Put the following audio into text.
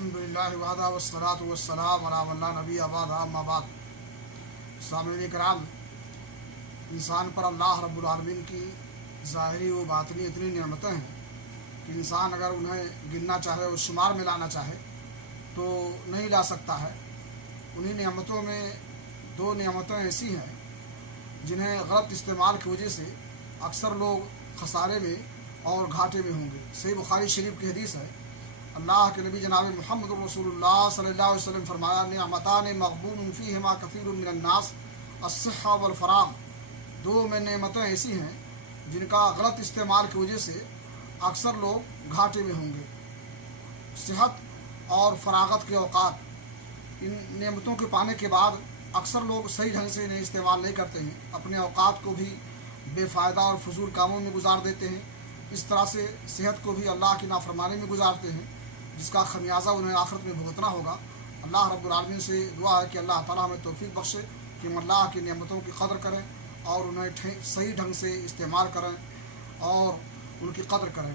الحمدللہ وحدہ والصلاۃ والسلام علی من لا نبی بعدہ اما بعد۔ سامعین کرام، انسان پر اللہ رب العالمین کی ظاہری و باطنی اتنی نعمتیں ہیں کہ انسان اگر انہیں گننا چاہے اور شمار میں لانا چاہے تو نہیں لا سکتا ہے۔ انہی نعمتوں میں دو نعمتیں ایسی ہیں جنہیں غلط استعمال کی وجہ سے اکثر لوگ خسارے میں اور گھاٹے میں ہوں گے۔ صحیح بخاری شریف کی حدیث ہے، اللہ کے نبی جناب محمد رسول اللہ صلی اللہ علیہ وسلم فرمایا، نعمتان مغبون فیہما کثیر من الناس الصحہ والفراغ۔ دو میں نعمتیں ایسی ہیں جن کا غلط استعمال کی وجہ سے اکثر لوگ گھاٹے میں ہوں گے۔ صحت اور فراغت کے اوقات، ان نعمتوں کے پانے کے بعد اکثر لوگ صحیح ڈھنگ سے انہیں استعمال نہیں کرتے ہیں، اپنے اوقات کو بھی بے فائدہ اور فضول کاموں میں گزار دیتے ہیں۔ اس طرح سے صحت کو بھی اللہ کی نافرمانی میں گزارتے ہیں، جس کا خمیازہ انہیں آخرت میں بھگتنا ہوگا۔ اللہ رب العالمین سے دعا ہے کہ اللہ تعالیٰ ہمیں توفیق بخشے کہ ہم اللہ کی نعمتوں کی قدر کریں اور انہیں صحیح ڈھنگ سے استعمال کریں اور ان کی قدر کریں۔